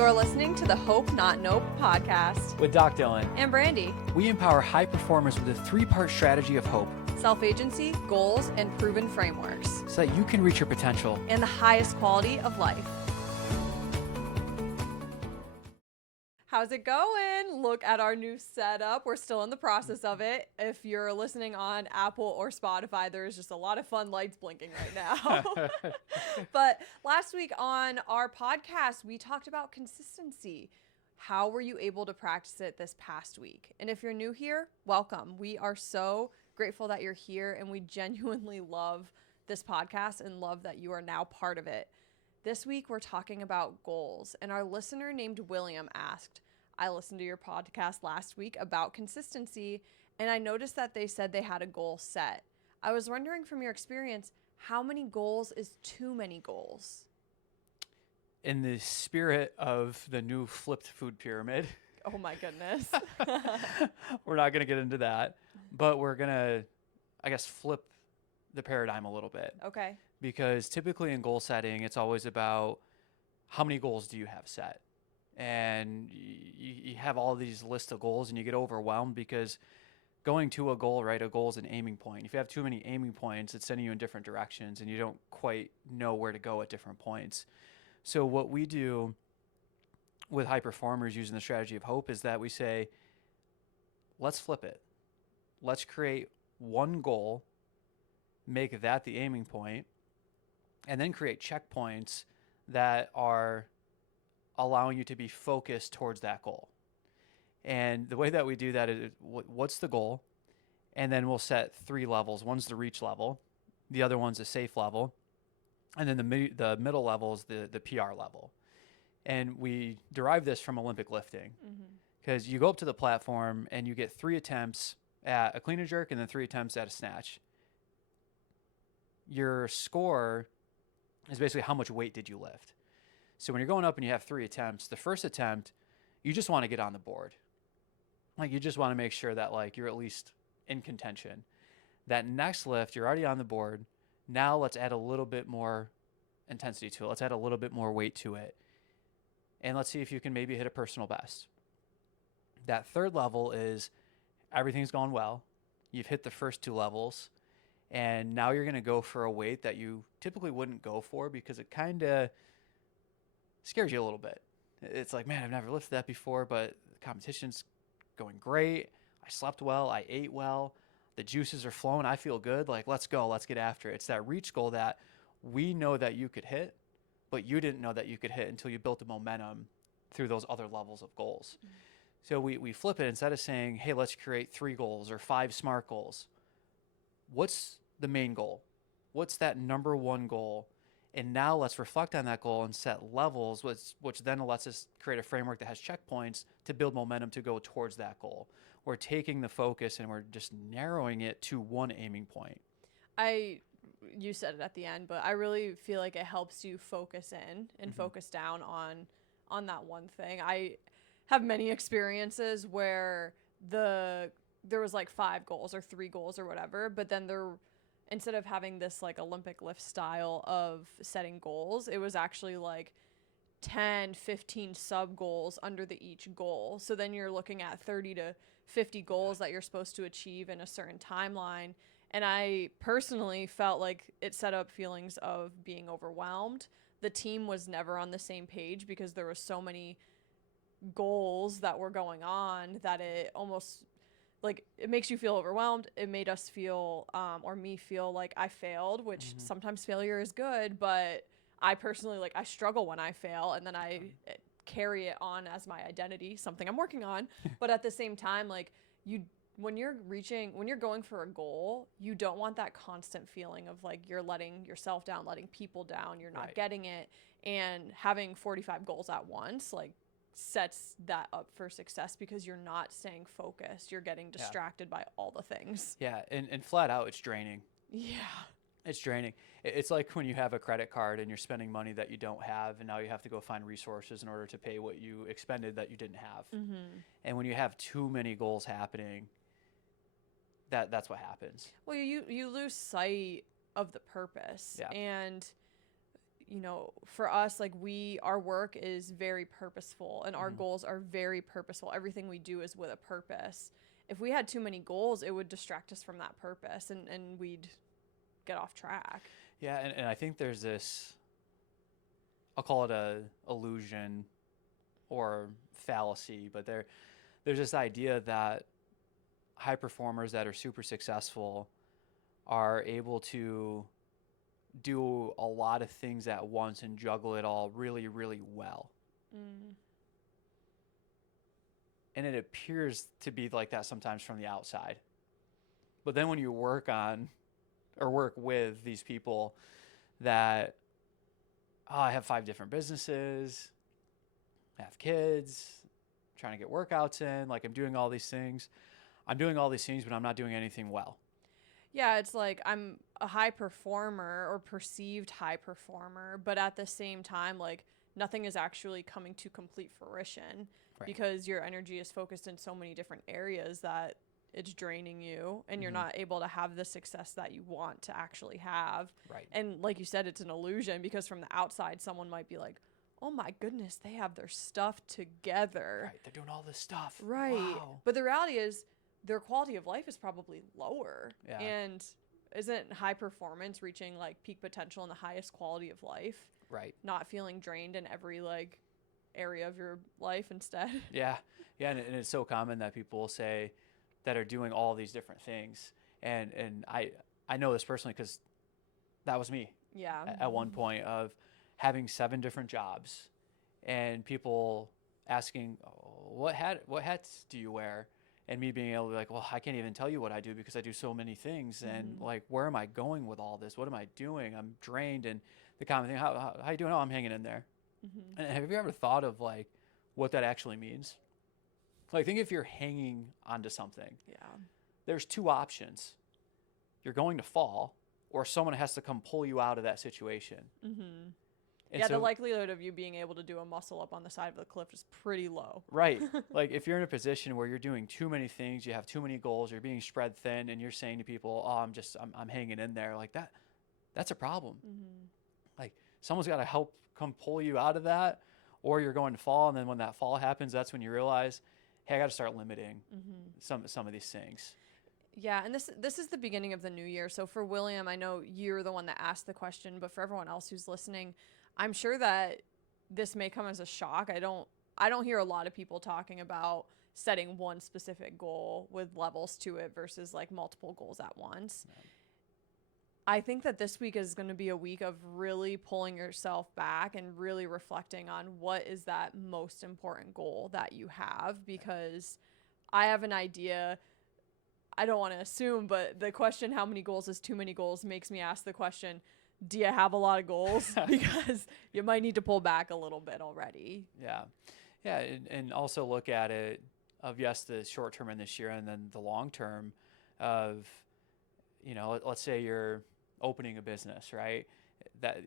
You're listening to the Hope Not Nope podcast with Doc Dylan and Brandy. We empower high performers with a 3-part strategy of hope, Self-agency, goals, and proven frameworks, so that you can reach your potential and the highest quality of life. How's it going? Look at our new setup. We're still in the process of it. If you're listening on Apple or Spotify, there's just a lot of fun lights blinking right now. But last week on our podcast, we talked about consistency. How were you able to practice it this past week? And if you're new here, welcome. We are so grateful that you're here, and we genuinely love this podcast and love that you are now part of it. This week, we're talking about goals, and our listener named William asked, I listened to your podcast last week about consistency, and I noticed that they said they had a goal set. I was wondering from your experience, how many goals is too many goals? in the spirit of the new flipped food pyramid. Oh my goodness. We're not going to get into that, but we're going to, I guess, flip the paradigm a little bit. Okay. Because typically in goal setting, it's always about how many goals do you have set? And you have all these lists of goals and you get overwhelmed because going to a goal, right? A goal is an aiming point. If you have too many aiming points, it's sending you in different directions and you don't quite know where to go at different points. So what we do with high performers using the strategy of hope is that we say, let's flip it. Let's create one goal, make that the aiming point, and then create checkpoints that are allowing you to be focused towards that goal. And the way that we do that is, what's the goal? And then we'll set 3 levels. One's the reach level, the other one's a safe level, and then the middle level is the PR level. And we derive this from Olympic lifting, because you go up to the platform and you get 3 attempts at a clean and jerk and then 3 attempts at a snatch. Your score is basically how much weight did you lift. So when you're going up and you have 3 attempts, the first attempt, you just want to get on the board. Like, you just want to make sure that, like, you're at least in contention. That next lift, you're already on the board. Now let's add a little bit more intensity to it. Let's add a little bit more weight to it. And let's see if you can maybe hit a personal best. That third level is everything's gone well. You've hit the first 2 levels. And now you're going to go for a weight that you typically wouldn't go for because it kind of scares you a little bit. It's like, man, I've never lifted that before, but the competition's going great. I slept well. I ate well. The juices are flowing. I feel good. Like, let's go. Let's get after it. It's that reach goal that we know that you could hit, but you didn't know that you could hit until you built the momentum through those other levels of goals. So we flip it. Instead of saying, hey, let's create 3 goals or 5 SMART goals. What's the main goal? What's that number one goal? And now let's reflect on that goal and set levels, which then lets us create a framework that has checkpoints to build momentum to go towards that goal. We're taking the focus and we're just narrowing it to one aiming point. You said it at the end, but I really feel like it helps you focus in and focus down on that one thing. I have many experiences where there was like 5 goals or 3 goals or whatever, but then instead of having this like Olympic lift style of setting goals, it was actually like 10, 15 sub goals under each goal. So then you're looking at 30 to 50 goals that you're supposed to achieve in a certain timeline. And I personally felt like it set up feelings of being overwhelmed. The team was never on the same page because there were so many goals that were going on that it almost, like, it makes you feel overwhelmed. It made us feel, or me feel like I failed, which sometimes failure is good, but I personally, like, I struggle when I fail, and then I carry it on as my identity, something I'm working on. But at the same time, like, when you're going for a goal, you don't want that constant feeling of like you're letting yourself down, letting people down, you're not getting it. And having 45 goals at once, like, sets that up for success because you're not staying focused. You're getting distracted by all the things. Yeah, and flat out, it's draining. Yeah. It's draining. It's like when you have a credit card and you're spending money that you don't have, and now you have to go find resources in order to pay what you expended that you didn't have. And when you have too many goals happening, that's what happens. Well, you lose sight of the purpose. Yeah. And you know, for us, like our work is very purposeful and our Mhm. goals are very purposeful. Everything we do is with a purpose. If we had too many goals, it would distract us from that purpose and we'd get off track. Yeah, and I think there's this, I'll call it a illusion or fallacy, but there's this idea that high performers that are super successful are able to do a lot of things at once and juggle it all really, really well. Mm. And it appears to be like that sometimes from the outside. But then when you work on or work with these people that, oh, I have 5 different businesses, I have kids, trying to get workouts in, like I'm doing all these things. I'm doing all these things, but I'm not doing anything well. Yeah, it's like I'm a high performer or perceived high performer, but at the same time, like nothing is actually coming to complete fruition Right. because your energy is focused in so many different areas that it's draining you and you're Mhm. not able to have the success that you want to actually have. Right. And like you said, it's an illusion because from the outside, someone might be like, oh my goodness, they have their stuff together. Right. They're doing all this stuff. Right. Wow. But the reality is their quality of life is probably lower. Yeah. And isn't high performance reaching like peak potential and the highest quality of life, Right. not feeling drained in every like area of your life instead? Yeah. Yeah. And it's so common that people will say that are doing all these different things. And I know this personally because that was me Yeah. at one point of having 7 different jobs and people asking, oh, what hats do you wear? And me being able to be like, well, I can't even tell you what I do because I do so many things. And Mhm. like, where am I going with all this? What am I doing? I'm drained. And the common thing, how you doing? Oh, I'm hanging in there. Mm-hmm. And have you ever thought of like what that actually means? Like, think if you're hanging onto something, Yeah. there's 2 options. You're going to fall or someone has to come pull you out of that situation. Mm-hmm. And Yeah, so, the likelihood of you being able to do a muscle up on the side of the cliff is pretty low. right. Like if you're in a position where you're doing too many things, you have too many goals, you're being spread thin and you're saying to people, oh, I'm hanging in there like that's a problem. Mm-hmm. Like someone's got to help come pull you out of that or you're going to fall. And then when that fall happens, that's when you realize, hey, I got to start limiting some of these things. Yeah, and this is the beginning of the new year. So for William, I know you're the one that asked the question, but for everyone else who's listening, I'm sure that this may come as a shock. I don't hear a lot of people talking about setting one specific goal with levels to it versus like multiple goals at once. Yeah. I think that this week is going to be a week of really pulling yourself back and really reflecting on what is that most important goal that you have, because I have an idea. I don't want to assume, but the question, how many goals is too many goals, makes me ask the question, do you have a lot of goals? Because you might need to pull back a little bit already. Yeah. Yeah. And also look at it of, yes, the short term in this year and then the long term of, you know, let's say you're opening a business, right? That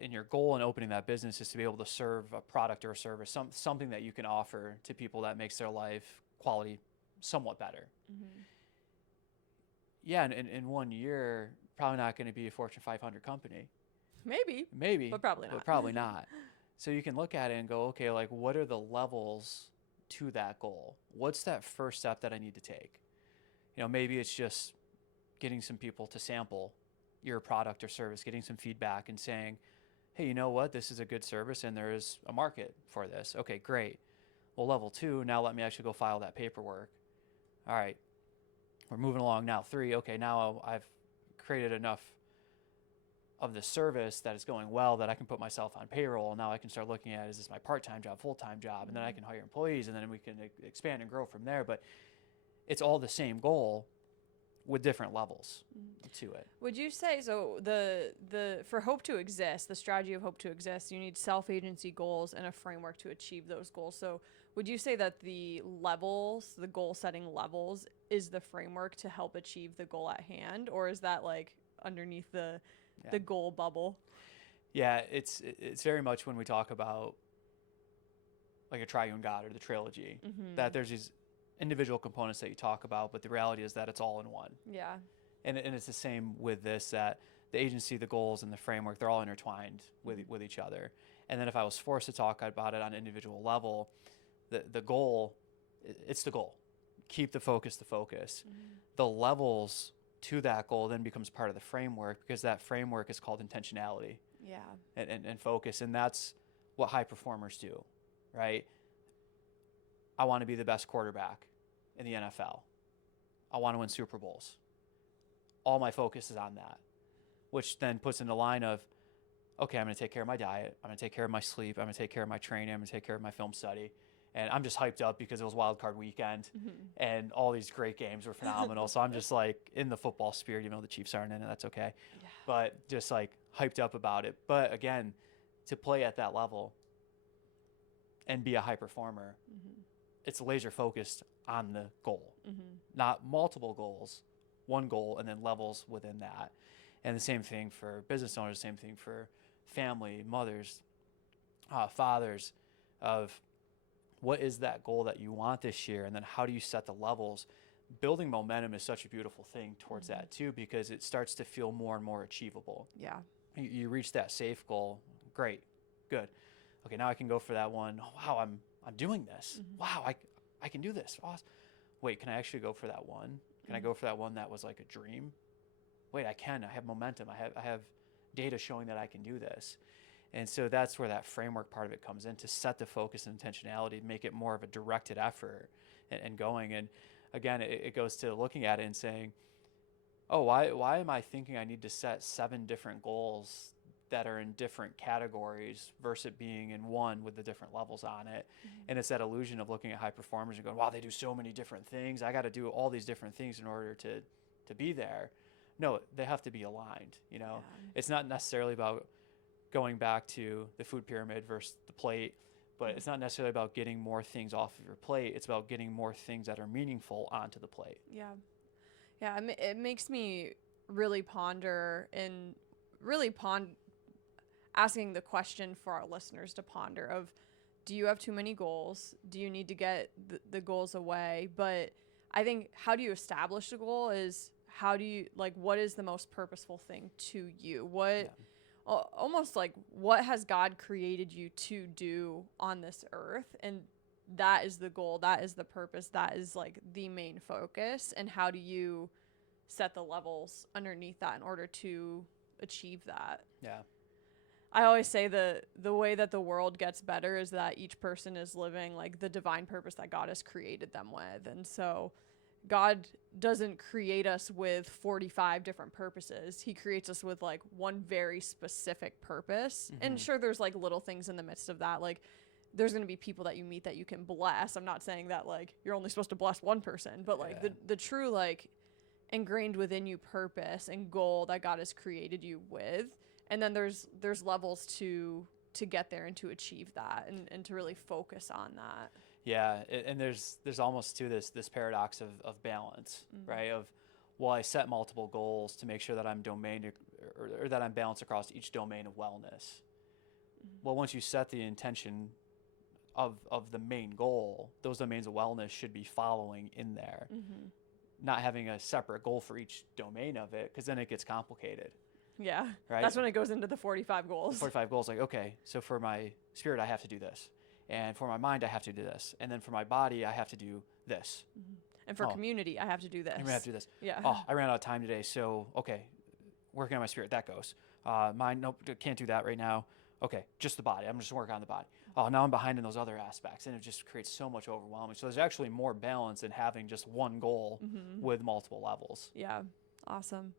and your goal in opening that business is to be able to serve a product or a service, something that you can offer to people that makes their life quality somewhat better. Mm-hmm. Yeah, and in 1 year, probably not going to be a Fortune 500 company. Maybe, but probably not. But probably not. So you can look at it and go, okay, like what are the levels to that goal? What's that first step that I need to take? You know, maybe it's just getting some people to sample your product or service, getting some feedback and saying, hey, you know what? This is a good service and there is a market for this. Okay, great. Well, level 2, now let me actually go file that paperwork. All right. We're moving along now. 3, okay, now I've created enough of the service that is going well that I can put myself on payroll. Now I can start looking at, is this my part-time job, full-time job? And then I can hire employees and then we can expand and grow from there. But it's all the same goal with different levels to it. Would you say, so the for hope to exist, the strategy of hope to exist, you need self-agency goals and a framework to achieve those goals. So would you say that the levels, the goal setting levels, is the framework to help achieve the goal at hand? Or is that like underneath the goal bubble? Yeah, it's very much when we talk about like a triune God or the trilogy, that there's these individual components that you talk about, but the reality is that it's all in one. Yeah. And it's the same with this, that the agency, the goals, and the framework, they're all intertwined with each other. And then if I was forced to talk about it on an individual level, the goal, it's the goal. Keep the focus the focus. The levels to that goal then becomes part of the framework, because that framework is called intentionality. Yeah. And focus. And that's what high performers do, right? I want to be the best quarterback in the NFL. I want to win Super Bowls. All my focus is on that, which then puts in the line of, okay, I'm going to take care of my diet. I'm going to take care of my sleep. I'm going to take care of my training. I'm going to take care of my film study. And I'm just hyped up because it was wild card weekend and all these great games were phenomenal. So I'm just like in the football spirit, even though the Chiefs aren't in it, that's okay. Yeah. But just like hyped up about it. But again, to play at that level and be a high performer, it's laser focused on the goal, not multiple goals, one goal and then levels within that. And the same thing for business owners, same thing for family, mothers, fathers, of what is that goal that you want this year? And then how do you set the levels? Building momentum is such a beautiful thing towards that too, because it starts to feel more and more achievable. Yeah. You reach that safe goal. Great. Good. Okay. Now I can go for that one. Oh, wow. I'm doing this. Wow. I can do this. Awesome. Wait, can I actually go for that one? Can I go for that one that was like a dream? Wait, I can. I have momentum. I have data showing that I can do this. And so that's where that framework part of it comes in, to set the focus and intentionality, make it more of a directed effort and going. And again, it goes to looking at it and saying, oh, why am I thinking I need to set 7 different goals that are in different categories versus it being in one with the different levels on it? And it's that illusion of looking at high performers and going, wow, they do so many different things. I got to do all these different things in order to be there. No, they have to be aligned. It's not necessarily about going back to the food pyramid versus the plate, but it's not necessarily about getting more things off of your plate. It's about getting more things that are meaningful onto the plate. Yeah. Yeah. It makes me really ponder and really asking the question for our listeners to ponder of, do you have too many goals? Do you need to get the goals away? But I think how do you establish a goal is how do you, like, what is the most purposeful thing to you? Almost like, what has God created you to do on this earth? And that is the goal. That is the purpose. That is like the main focus. And how do you set the levels underneath that in order to achieve that? Yeah. I always say the way that the world gets better is that each person is living like the divine purpose that God has created them with. And so God doesn't create us with 45 different purposes. He creates us with like one very specific purpose. And sure, there's like little things in the midst of that. Like there's going to be people that you meet that you can bless. I'm not saying that like you're only supposed to bless one person, but like the true like ingrained within you purpose and goal that God has created you with. And then there's levels to get there and to achieve that and to really focus on that. Yeah, and there's almost to this paradox of balance, right? Of, well, I set multiple goals to make sure that I'm or that I'm balanced across each domain of wellness. Well, once you set the intention of the main goal, those domains of wellness should be following in there, not having a separate goal for each domain of it, because then it gets complicated. Yeah, right. That's when it goes into the 45 goals. 45 goals, like, okay, so for my spirit, I have to do this. And for my mind, I have to do this. And then for my body, I have to do this. And for community, I have to do this. I have to do this. Yeah. Oh, I ran out of time today. So, okay, working on my spirit, that goes. Mind, nope, can't do that right now. Okay, just the body. I'm just working on the body. Oh, now I'm behind in those other aspects. And it just creates so much overwhelming. So there's actually more balance in having just one goal with multiple levels. Yeah, awesome.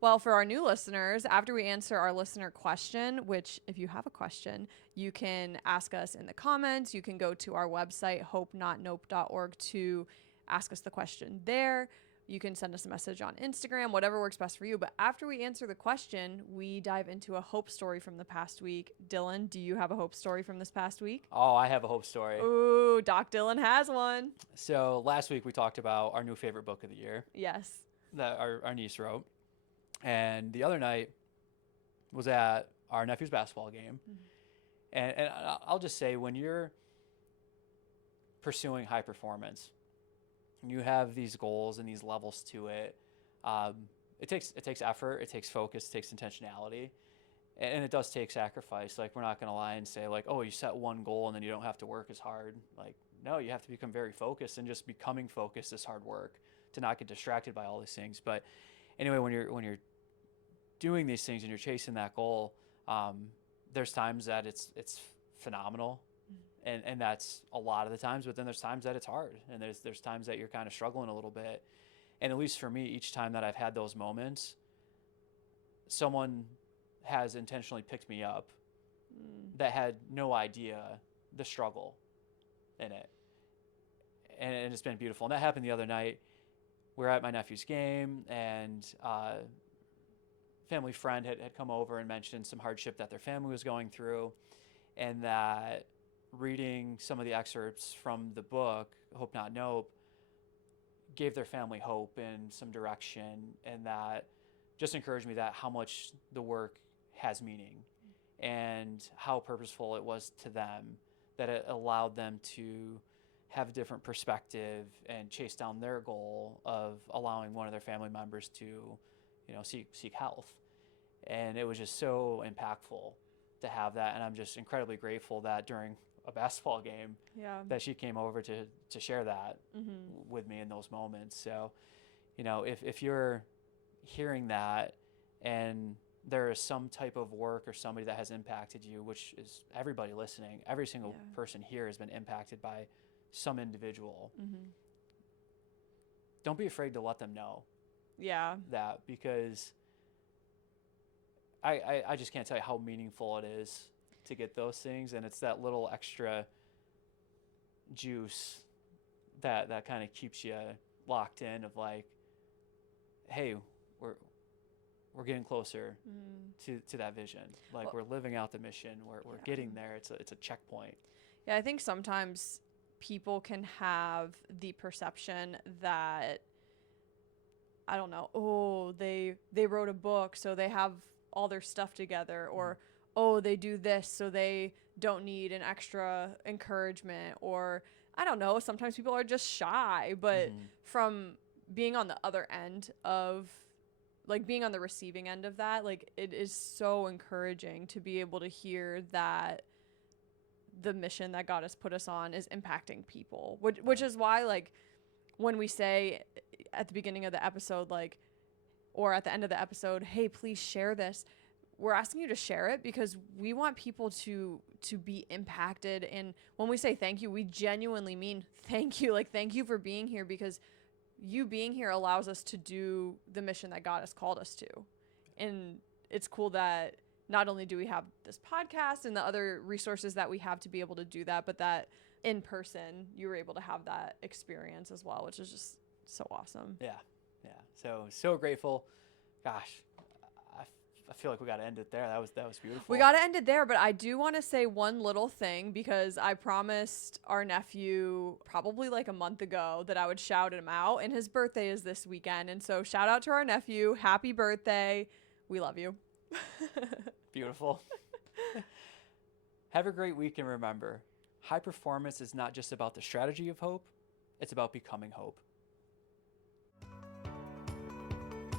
Well, for our new listeners, after we answer our listener question, which if you have a question, you can ask us in the comments. You can go to our website, hopenotnope.org, to ask us the question there. You can send us a message on Instagram, whatever works best for you. But after we answer the question, we dive into a hope story from the past week. Dylan, do you have a hope story from this past week? Oh, I have a hope story. Ooh, Doc Dylan has one. So last week we talked about our new favorite book of the year. Yes. That our niece wrote. And the other night was at our nephew's basketball game. And I'll just say, when you're pursuing high performance, you have these goals and these levels to it. it takes effort, it takes focus, it takes intentionality, and it does take sacrifice. Like, we're not going to lie and say like, oh, you set one goal and then you don't have to work as hard. Like, no, you have to become very focused, and just becoming focused is hard work, to not get distracted by all these things. But anyway, when you're doing these things and you're chasing that goal, there's times that it's phenomenal, and that's a lot of the times. But then there's times that it's hard, and there's times that you're kind of struggling a little bit. And at least for me, each time that I've had those moments, someone has intentionally picked me up that had no idea the struggle in it, and it's been beautiful. And that happened the other night. We were at my nephew's game, and family friend had come over and mentioned some hardship that their family was going through, and that reading some of the excerpts from the book Hope Not Nope gave their family hope and some direction, and that just encouraged me that how much the work has meaning, and how purposeful it was to them, that it allowed them to have a different perspective and chase down their goal of allowing one of their family members to, seek health. And it was just so impactful to have that. And I'm just incredibly grateful that during a basketball game, that she came over to share that with me in those moments. So, if you're hearing that, and there is some type of work or somebody that has impacted you, which is everybody listening, every single person here has been impacted by some individual. Don't be afraid to let them know that, because I just can't tell you how meaningful it is to get those things. And it's that little extra juice that kind of keeps you locked in, of like, hey, we're getting closer to that vision. Like, we're living out the mission. We're getting there. It's a checkpoint. Yeah, I think sometimes people can have the perception that, I don't know, oh, they wrote a book, so they have all their stuff together, or oh, they do this, so they don't need an extra encouragement, or I don't know, sometimes people are just shy. But from being on the other end of, like, being on the receiving end of that, like, it is so encouraging to be able to hear that the mission that God has put us on is impacting people, which is why, like, when we say at the beginning of the episode, like, or at the end of the episode, hey, please share this, we're asking you to share it because we want people to be impacted. And when we say thank you, we genuinely mean thank you. Like, thank you for being here, because you being here allows us to do the mission that God has called us to. And it's cool that not only do we have this podcast and the other resources that we have to be able to do that, but that in person you were able to have that experience as well, which is just so awesome. Yeah. So grateful. Gosh, I feel like we got to end it there. That was beautiful. We got to end it there, but I do want to say one little thing, because I promised our nephew probably like a month ago that I would shout him out, and his birthday is this weekend. And so shout out to our nephew. Happy birthday. We love you. Beautiful. Have a great week, and remember, high performance is not just about the strategy of hope, it's about becoming hope.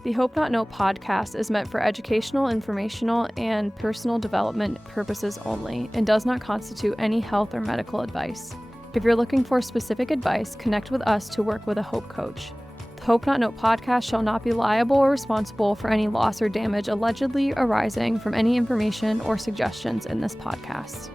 The Hope Not Nope podcast is meant for educational, informational, and personal development purposes only, and does not constitute any health or medical advice. If you're looking for specific advice, connect with us to work with a Hope coach. The Hope Not Nope podcast shall not be liable or responsible for any loss or damage allegedly arising from any information or suggestions in this podcast.